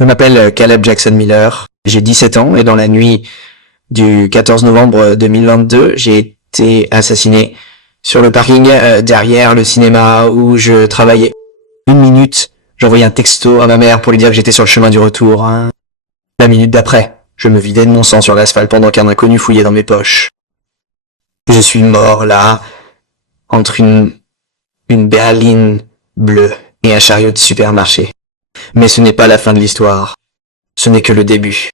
Je m'appelle Caleb Jackson Miller, j'ai 17 ans et dans la nuit du 14 novembre 2022, j'ai été assassiné sur le parking derrière le cinéma où je travaillais. 1 minute, j'envoyais un texto à ma mère pour lui dire que j'étais sur le chemin du retour. La minute d'après, je me vidais de mon sang sur l'asphalte pendant qu'un inconnu fouillait dans mes poches. Je suis mort là, entre une berline bleue et un chariot de supermarché. Mais ce n'est pas la fin de l'histoire. Ce n'est que le début.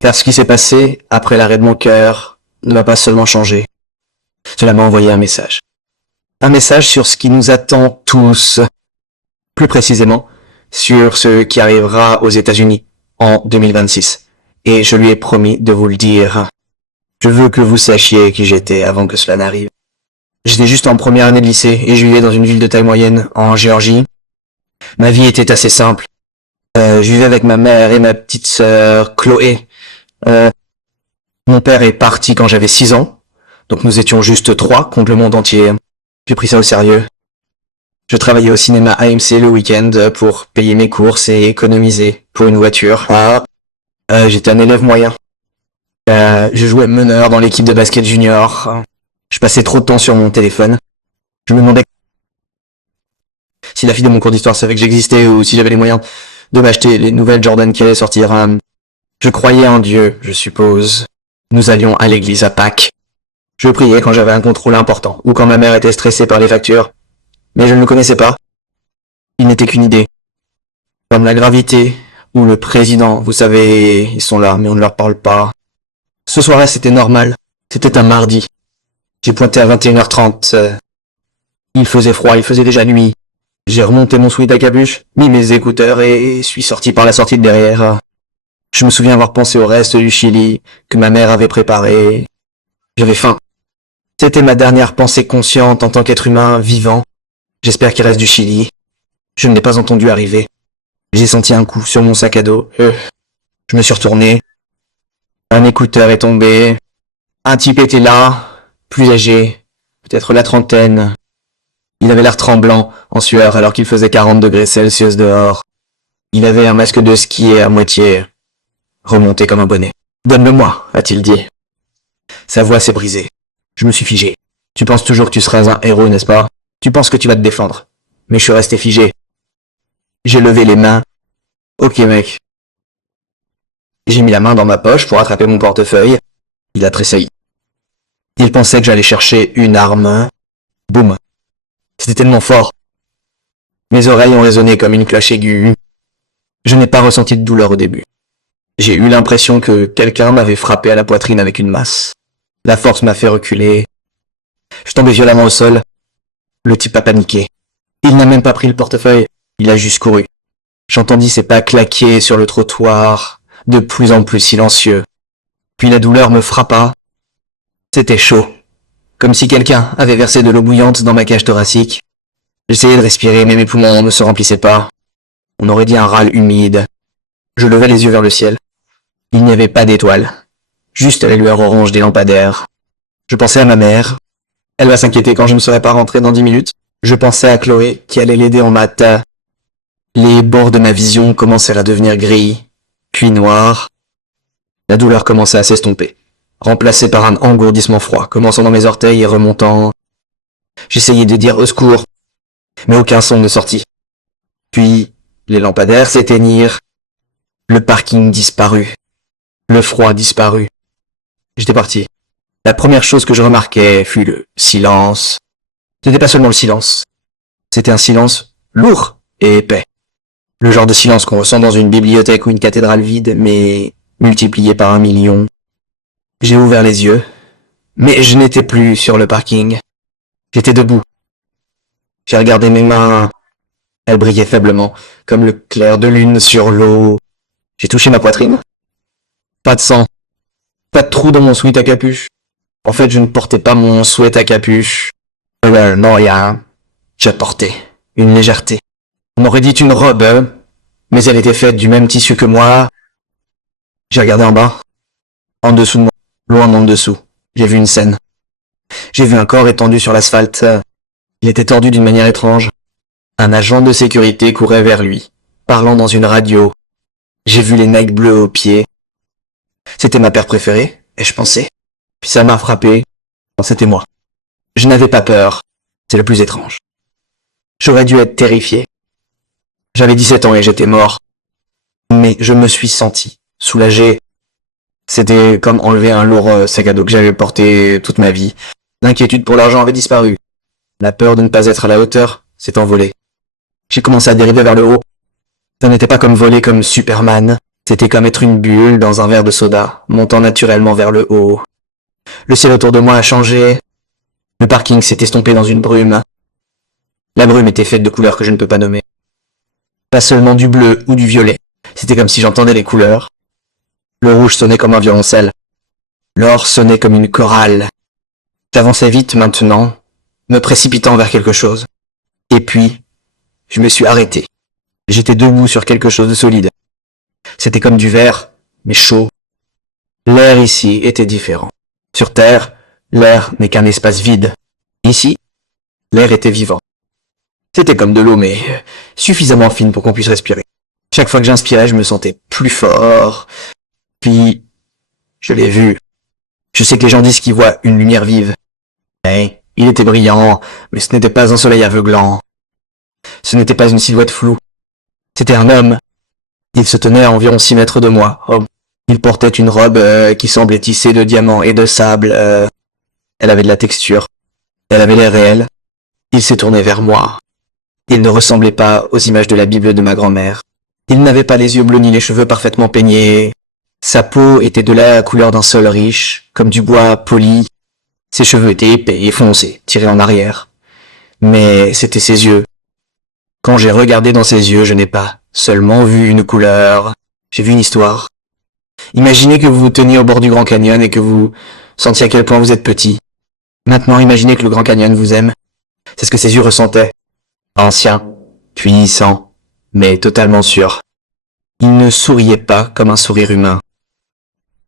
Car ce qui s'est passé après l'arrêt de mon cœur ne m'a pas seulement changé. Cela m'a envoyé un message. Un message sur ce qui nous attend tous. Plus précisément, sur ce qui arrivera aux États-Unis en 2026. Et je lui ai promis de vous le dire. Je veux que vous sachiez qui j'étais avant que cela n'arrive. J'étais juste en première année de lycée et je vivais dans une ville de taille moyenne en Géorgie. Ma vie était assez simple. Je vivais avec ma mère et ma petite sœur, Chloé. Mon père est parti quand j'avais 6 ans, donc nous étions juste 3 contre le monde entier. J'ai pris ça au sérieux. Je travaillais au cinéma AMC le week-end pour payer mes courses et économiser pour une voiture. J'étais un élève moyen. Je jouais meneur dans l'équipe de basket junior. Je passais trop de temps sur mon téléphone. Je me demandais si la fille de mon cours d'histoire savait que j'existais ou si j'avais les moyens de m'acheter les nouvelles Jordan qui allaient sortir. Je croyais en Dieu, je suppose. Nous allions à l'église à Pâques. Je priais quand j'avais un contrôle important ou quand ma mère était stressée par les factures. Mais je ne le connaissais pas. Il n'était qu'une idée. Comme la gravité ou le président, vous savez, ils sont là, mais on ne leur parle pas. Ce soir-là, c'était normal. C'était un mardi. J'ai pointé à 21h30. Il faisait froid, il faisait déjà nuit. J'ai remonté mon sweat à capuche, mis mes écouteurs et suis sorti par la sortie de derrière. Je me souviens avoir pensé au reste du chili que ma mère avait préparé. J'avais faim. C'était ma dernière pensée consciente en tant qu'être humain vivant. J'espère qu'il reste du chili. Je ne l'ai pas entendu arriver. J'ai senti un coup sur mon sac à dos. Je me suis retourné. Un écouteur est tombé. Un type était là, plus âgé, peut-être la trentaine. Il avait l'air tremblant, en sueur, alors qu'il faisait 40 degrés Celsius dehors. Il avait un masque de ski à moitié remonté comme un bonnet. « Donne-le-moi » a-t-il dit. Sa voix s'est brisée. Je me suis figé. Tu penses toujours que tu seras un héros, n'est-ce pas? Tu penses que tu vas te défendre. Mais je suis resté figé. J'ai levé les mains. Ok mec. J'ai mis la main dans ma poche pour attraper mon portefeuille. Il a tressailli. Il pensait que j'allais chercher une arme. Boum. C'était tellement fort. Mes oreilles ont résonné comme une cloche aiguë. Je n'ai pas ressenti de douleur au début. J'ai eu l'impression que quelqu'un m'avait frappé à la poitrine avec une masse. La force m'a fait reculer. Je tombais violemment au sol. Le type a paniqué. Il n'a même pas pris le portefeuille. Il a juste couru. J'entendis ses pas claquer sur le trottoir, de plus en plus silencieux. Puis la douleur me frappa. C'était chaud. Comme si quelqu'un avait versé de l'eau bouillante dans ma cage thoracique. J'essayais de respirer, mais mes poumons ne se remplissaient pas. On aurait dit un râle humide. Je levai les yeux vers le ciel. Il n'y avait pas d'étoiles. Juste la lueur orange des lampadaires. Je pensais à ma mère. Elle va s'inquiéter quand je ne serai pas rentré dans 10 minutes. Je pensais à Chloé, qui allait l'aider en maths. Les bords de ma vision commencèrent à devenir gris, puis noirs. La douleur commençait à s'estomper, remplacée par un engourdissement froid, commençant dans mes orteils et remontant. J'essayais de dire au secours, mais aucun son ne sortit. Puis, les lampadaires s'éteignirent. Le parking disparut. Le froid disparut. J'étais parti. La première chose que je remarquai fut le silence. Ce n'était pas seulement le silence. C'était un silence lourd et épais. Le genre de silence qu'on ressent dans une bibliothèque ou une cathédrale vide, mais multiplié par 1 million. J'ai ouvert les yeux, mais je n'étais plus sur le parking. J'étais debout. J'ai regardé mes mains. Elles brillaient faiblement, comme le clair de lune sur l'eau. J'ai touché ma poitrine. Pas de sang. Pas de trou dans mon sweat à capuche. En fait, je ne portais pas mon sweat à capuche. Non, rien. Je portais une légèreté. On aurait dit une robe, mais elle était faite du même tissu que moi. J'ai regardé en bas. En dessous de moi. Loin en dessous. J'ai vu une scène. J'ai vu un corps étendu sur l'asphalte. Il était tordu d'une manière étrange. Un agent de sécurité courait vers lui, parlant dans une radio. J'ai vu les Nike bleus aux pieds. C'était ma paire préférée, et je pensais. Puis ça m'a frappé. C'était moi. Je n'avais pas peur. C'est le plus étrange. J'aurais dû être terrifié. J'avais 17 ans et j'étais mort. Mais je me suis senti soulagé. C'était comme enlever un lourd sac à dos que j'avais porté toute ma vie. L'inquiétude pour l'argent avait disparu. La peur de ne pas être à la hauteur s'est envolée. J'ai commencé à dériver vers le haut. Ça n'était pas comme voler comme Superman. C'était comme être une bulle dans un verre de soda, montant naturellement vers le haut. Le ciel autour de moi a changé. Le parking s'est estompé dans une brume. La brume était faite de couleurs que je ne peux pas nommer. Pas seulement du bleu ou du violet. C'était comme si j'entendais les couleurs. Le rouge sonnait comme un violoncelle. L'or sonnait comme une chorale. J'avançais vite maintenant, me précipitant vers quelque chose. Et puis, je me suis arrêté. J'étais debout sur quelque chose de solide. C'était comme du verre, mais chaud. L'air ici était différent. Sur Terre, l'air n'est qu'un espace vide. Ici, l'air était vivant. C'était comme de l'eau, mais suffisamment fine pour qu'on puisse respirer. Chaque fois que j'inspirais, je me sentais plus fort. Puis, je l'ai vu. Je sais que les gens disent qu'ils voient une lumière vive. Mais il était brillant, mais ce n'était pas un soleil aveuglant. Ce n'était pas une silhouette floue. C'était un homme. Il se tenait à environ 6 mètres de moi. Oh. Il portait une robe qui semblait tissée de diamants et de sable. Elle avait de la texture. Elle avait l'air réelle. Il s'est tourné vers moi. Il ne ressemblait pas aux images de la Bible de ma grand-mère. Il n'avait pas les yeux bleus ni les cheveux parfaitement peignés. Sa peau était de la couleur d'un sol riche, comme du bois poli. Ses cheveux étaient épais et foncés, tirés en arrière. Mais c'était ses yeux. Quand j'ai regardé dans ses yeux, je n'ai pas seulement vu une couleur, j'ai vu une histoire. Imaginez que vous vous teniez au bord du Grand Canyon et que vous sentiez à quel point vous êtes petit. Maintenant, imaginez que le Grand Canyon vous aime. C'est ce que ses yeux ressentaient. Ancien, puissant, mais totalement sûr. Il ne souriait pas comme un sourire humain.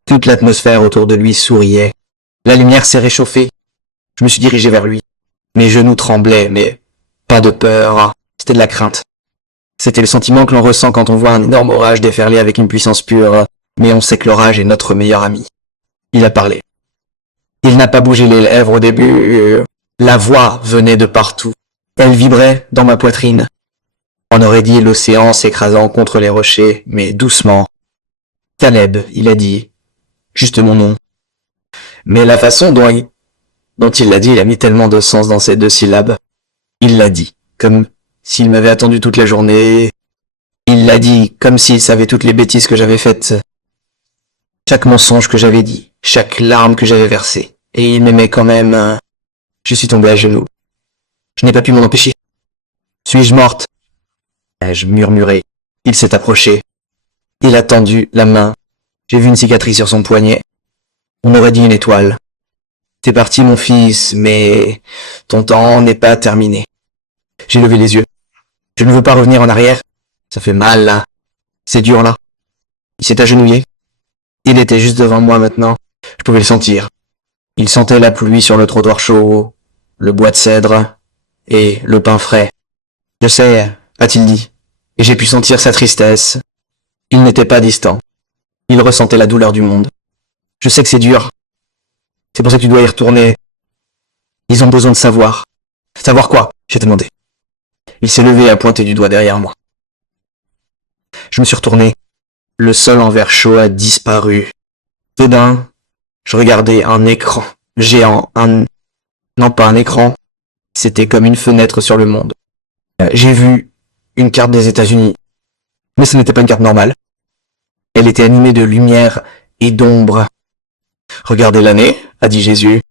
Toute l'atmosphère autour de lui souriait. La lumière s'est réchauffée. Je me suis dirigé vers lui. Mes genoux tremblaient, mais pas de peur. C'était de la crainte. C'était le sentiment que l'on ressent quand on voit un énorme orage déferler avec une puissance pure, mais on sait que l'orage est notre meilleur ami. Il a parlé. Il n'a pas bougé les lèvres au début. La voix venait de partout. Elle vibrait dans ma poitrine. On aurait dit l'océan s'écrasant contre les rochers, mais doucement. Caleb, il a dit. Juste mon nom. Mais la façon dont il l'a dit, il a mis tellement de sens dans ces 2 syllabes. Il l'a dit, comme s'il m'avait attendu toute la journée. Il l'a dit, comme s'il savait toutes les bêtises que j'avais faites. Chaque mensonge que j'avais dit, chaque larme que j'avais versée. Et il m'aimait quand même. Je suis tombé à genoux. Je n'ai pas pu m'en empêcher. Suis-je morte? Ai-je murmuré. Il s'est approché. Il a tendu la main. J'ai vu une cicatrice sur son poignet. On aurait dit une étoile. T'es parti, mon fils, mais ton temps n'est pas terminé. J'ai levé les yeux. Je ne veux pas revenir en arrière. Ça fait mal, là. C'est dur, là. Il s'est agenouillé. Il était juste devant moi maintenant. Je pouvais le sentir. Il sentait la pluie sur le trottoir chaud, le bois de cèdre et le pain frais. Je sais, a-t-il dit, et j'ai pu sentir sa tristesse. Il n'était pas distant. Il ressentait la douleur du monde. Je sais que c'est dur. C'est pour ça que tu dois y retourner. Ils ont besoin de savoir. Savoir quoi? J'ai demandé. Il s'est levé et a pointé du doigt derrière moi. Je me suis retourné. Le sol en verre chaud a disparu. Soudain, je regardais un écran géant, non pas un écran, c'était comme une fenêtre sur le monde. J'ai vu une carte des États-Unis, mais ce n'était pas une carte normale. Elle était animée de lumière et d'ombre. Regardez l'année, a dit Jésus.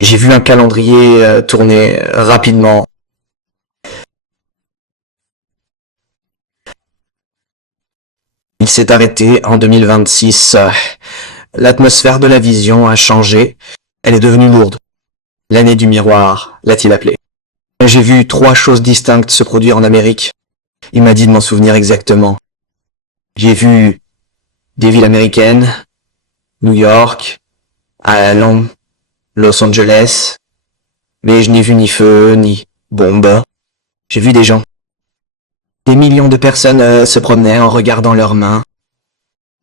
J'ai vu un calendrier tourner rapidement. Il s'est arrêté en 2026. L'atmosphère de la vision a changé. Elle est devenue lourde. L'année du miroir, l'a-t-il appelé. J'ai vu 3 choses distinctes se produire en Amérique. Il m'a dit de m'en souvenir exactement. J'ai vu des villes américaines, New York, Los Angeles, mais je n'ai vu ni feu, ni bombe. J'ai vu des gens. Des millions de personnes se promenaient en regardant leurs mains.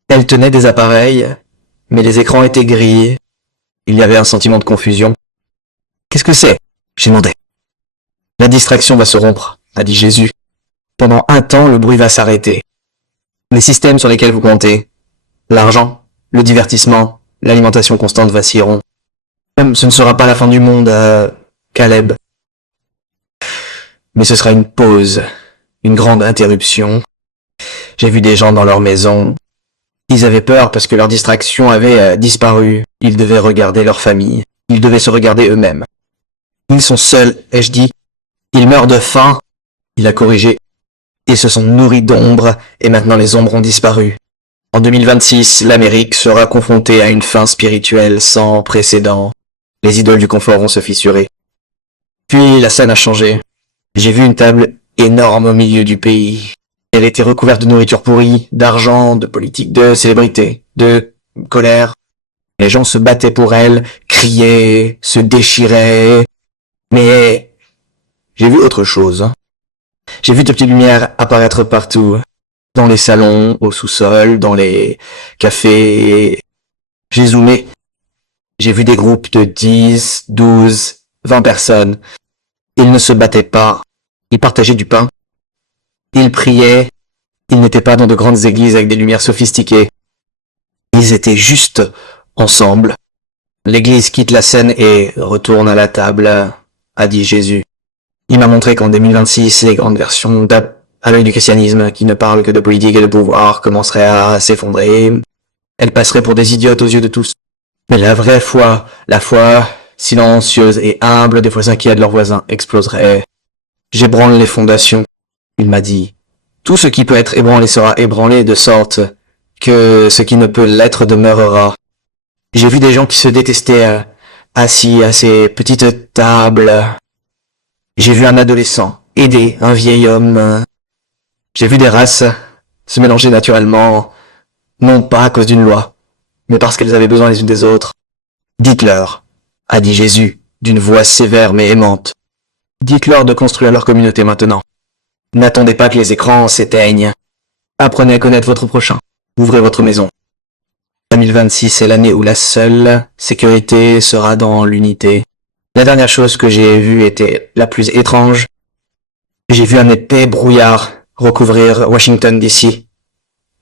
Elle tenait des appareils, mais les écrans étaient gris. Il y avait un sentiment de confusion. Qu'est-ce que c'est? J'ai demandé. La distraction va se rompre, a dit Jésus. Pendant un temps, le bruit va s'arrêter. Les systèmes sur lesquels vous comptez, l'argent, le divertissement, l'alimentation constante vacilleront. Même ce ne sera pas la fin du monde, Caleb. Mais ce sera une pause, une grande interruption. J'ai vu des gens dans leur maison. Ils avaient peur parce que leur distraction avait disparu. Ils devaient regarder leur famille. Ils devaient se regarder eux-mêmes. Ils sont seuls, ai-je dit. Ils meurent de faim. Il a corrigé. Ils se sont nourris d'ombres, et maintenant les ombres ont disparu. En 2026, l'Amérique sera confrontée à une faim spirituelle sans précédent. Les idoles du confort vont se fissurer. Puis la scène a changé. J'ai vu une table énorme au milieu du pays. Elle était recouverte de nourriture pourrie, d'argent, de politique, de célébrité, de colère. Les gens se battaient pour elle, criaient, se déchiraient. Mais j'ai vu autre chose. J'ai vu de petites lumières apparaître partout. Dans les salons, au sous-sol, dans les cafés. J'ai zoomé. J'ai vu des groupes de 10, 12, 20 personnes. Ils ne se battaient pas. Ils partageaient du pain. Ils priaient. Ils n'étaient pas dans de grandes églises avec des lumières sophistiquées. Ils étaient juste ensemble. L'église quitte la scène et retourne à la table, a dit Jésus. Il m'a montré qu'en 2026, les grandes versions à l'œil du christianisme, qui ne parlent que de politique et de pouvoir, commenceraient à s'effondrer. Elles passeraient pour des idiotes aux yeux de tous. Mais la vraie foi, la foi silencieuse et humble des voisins qui aident leurs voisins, exploserait. J'ébranle les fondations, il m'a dit. Tout ce qui peut être ébranlé sera ébranlé de sorte que ce qui ne peut l'être demeurera. J'ai vu des gens qui se détestaient assis à ces petites tables. J'ai vu un adolescent aider un vieil homme. J'ai vu des races se mélanger naturellement, non pas à cause d'une loi, mais parce qu'elles avaient besoin les unes des autres. Dites-leur, a dit Jésus, d'une voix sévère mais aimante. Dites-leur de construire leur communauté maintenant. N'attendez pas que les écrans s'éteignent. Apprenez à connaître votre prochain. Ouvrez votre maison. 2026 est l'année où la seule sécurité sera dans l'unité. La dernière chose que j'ai vue était la plus étrange. J'ai vu un épais brouillard recouvrir Washington DC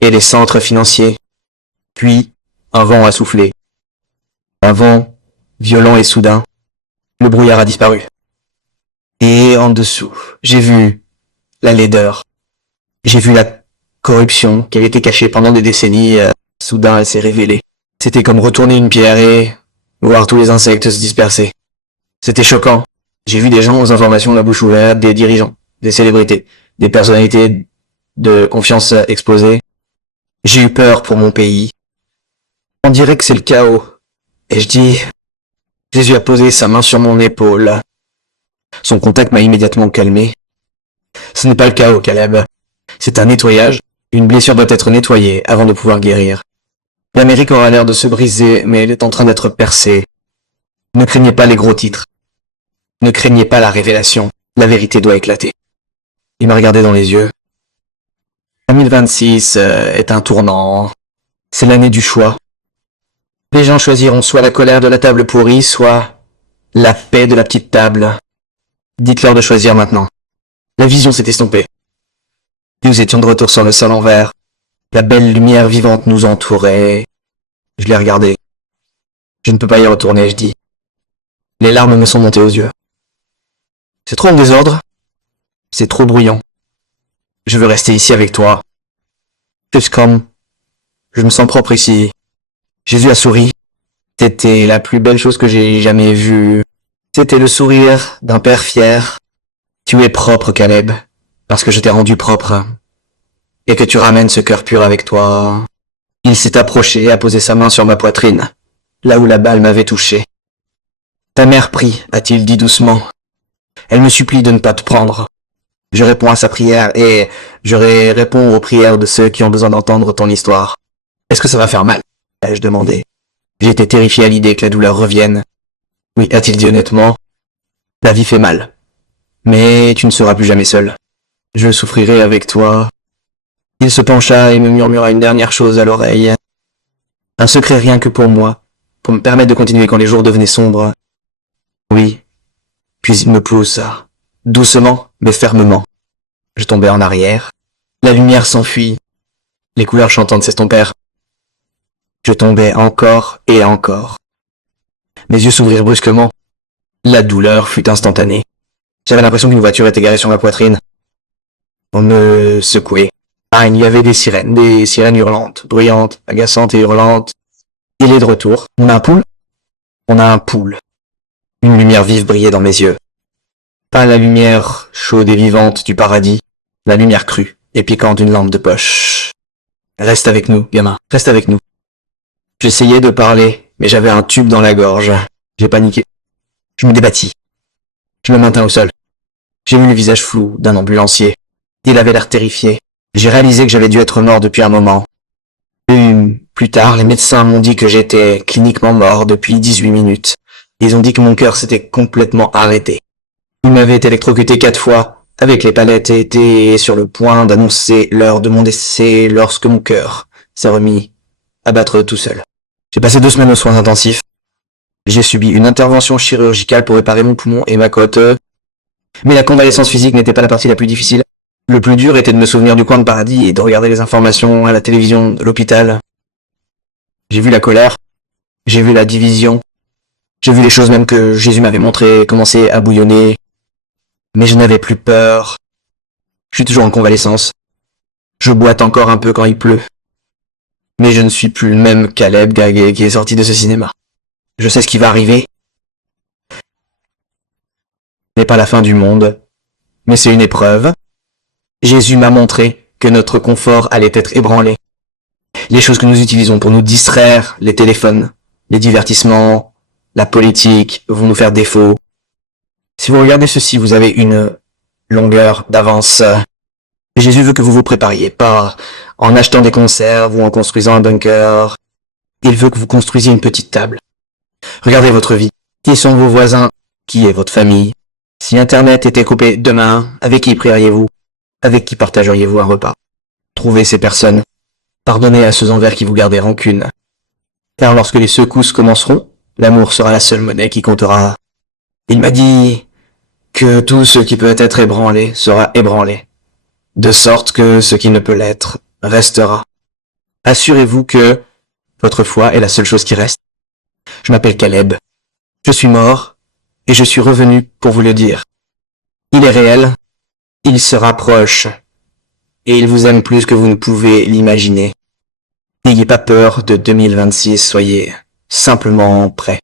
et les centres financiers. Puis, un vent a soufflé. Un vent violent et soudain. Le brouillard a disparu. Et en dessous, j'ai vu la laideur. J'ai vu la corruption qui avait été cachée pendant des décennies. Soudain, elle s'est révélée. C'était comme retourner une pierre et voir tous les insectes se disperser. C'était choquant. J'ai vu des gens aux informations la bouche ouverte, des dirigeants, des célébrités, des personnalités de confiance explosées. J'ai eu peur pour mon pays. On dirait que c'est le chaos. Et je dis, Jésus a posé sa main sur mon épaule. Son contact m'a immédiatement calmé. Ce n'est pas le chaos, Caleb. C'est un nettoyage. Une blessure doit être nettoyée avant de pouvoir guérir. L'Amérique aura l'air de se briser, mais elle est en train d'être percée. Ne craignez pas les gros titres. Ne craignez pas la révélation. La vérité doit éclater. Il m'a regardé dans les yeux. 2026 est un tournant. C'est l'année du choix. Les gens choisiront soit la colère de la table pourrie, soit la paix de la petite table. Dites-leur de choisir maintenant. La vision s'est estompée. Nous étions de retour sur le sol en verre. La belle lumière vivante nous entourait. Je l'ai regardé. Je ne peux pas y retourner, je dis. Les larmes me sont montées aux yeux. C'est trop en désordre. C'est trop bruyant. Je veux rester ici avec toi. Just come. Je me sens propre ici. Jésus a souri. C'était la plus belle chose que j'ai jamais vue. C'était le sourire d'un père fier. Tu es propre, Caleb, parce que je t'ai rendu propre. Et que tu ramènes ce cœur pur avec toi. Il s'est approché et a posé sa main sur ma poitrine, là où la balle m'avait touché. Ta mère prie, a-t-il dit doucement. Elle me supplie de ne pas te prendre. Je réponds à sa prière et je réponds aux prières de ceux qui ont besoin d'entendre ton histoire. Est-ce que ça va faire mal? Ai-je demandé. J'étais terrifié à l'idée que la douleur revienne. Oui, a-t-il dit honnêtement. La vie fait mal. Mais tu ne seras plus jamais seul. Je souffrirai avec toi. Il se pencha et me murmura une dernière chose à l'oreille. Un secret rien que pour moi, pour me permettre de continuer quand les jours devenaient sombres. Oui. Puis il me poussa, doucement mais fermement. Je tombai en arrière. La lumière s'enfuit. Les couleurs chantantes s'estompèrent. Je tombais encore et encore. Mes yeux s'ouvrirent brusquement. La douleur fut instantanée. J'avais l'impression qu'une voiture était garée sur ma poitrine. On me secouait. Ah, il y avait des sirènes hurlantes, bruyantes, agaçantes et hurlantes. Il est de retour. On a un poule? On a un poule. Une lumière vive brillait dans mes yeux. Pas la lumière chaude et vivante du paradis, la lumière crue et piquante d'une lampe de poche. Reste avec nous, gamin, reste avec nous. J'essayais de parler, mais j'avais un tube dans la gorge. J'ai paniqué. Je me débattis. Je me maintins au sol. J'ai vu le visage flou d'un ambulancier. Il avait l'air terrifié. J'ai réalisé que j'avais dû être mort depuis un moment. Plus tard, les médecins m'ont dit que j'étais cliniquement mort depuis 18 minutes. Ils ont dit que mon cœur s'était complètement arrêté. Ils m'avaient électrocuté 4 fois, avec les palettes et étaient sur le point d'annoncer l'heure de mon décès lorsque mon cœur s'est remis à battre tout seul. J'ai passé 2 semaines aux soins intensifs. J'ai subi une intervention chirurgicale pour réparer mon poumon et ma côte. Mais la convalescence physique n'était pas la partie la plus difficile. Le plus dur était de me souvenir du coin de paradis et de regarder les informations à la télévision de l'hôpital. J'ai vu la colère, j'ai vu la division, j'ai vu les choses même que Jésus m'avait montrées commencer à bouillonner. Mais je n'avais plus peur. Je suis toujours en convalescence. Je boite encore un peu quand il pleut. Mais je ne suis plus le même Caleb Gaguet qui est sorti de ce cinéma. Je sais ce qui va arriver. Ce n'est pas la fin du monde, mais c'est une épreuve. Jésus m'a montré que notre confort allait être ébranlé. Les choses que nous utilisons pour nous distraire, les téléphones, les divertissements, la politique, vont nous faire défaut. Si vous regardez ceci, vous avez une longueur d'avance. Jésus veut que vous vous prépariez, pas en achetant des conserves ou en construisant un bunker. Il veut que vous construisiez une petite table. Regardez votre vie. Qui sont vos voisins? Qui est votre famille? Si Internet était coupé demain, avec qui prieriez-vous? Avec qui partageriez-vous un repas? Trouvez ces personnes. Pardonnez à ceux envers qui vous gardez rancune. Car lorsque les secousses commenceront, l'amour sera la seule monnaie qui comptera. Il m'a dit que tout ce qui peut être ébranlé sera ébranlé, de sorte que ce qui ne peut l'être restera. Assurez-vous que votre foi est la seule chose qui reste. Je m'appelle Caleb. Je suis mort, et je suis revenu pour vous le dire. Il est réel, il se rapproche, et il vous aime plus que vous ne pouvez l'imaginer. N'ayez pas peur de 2026, soyez simplement prêts.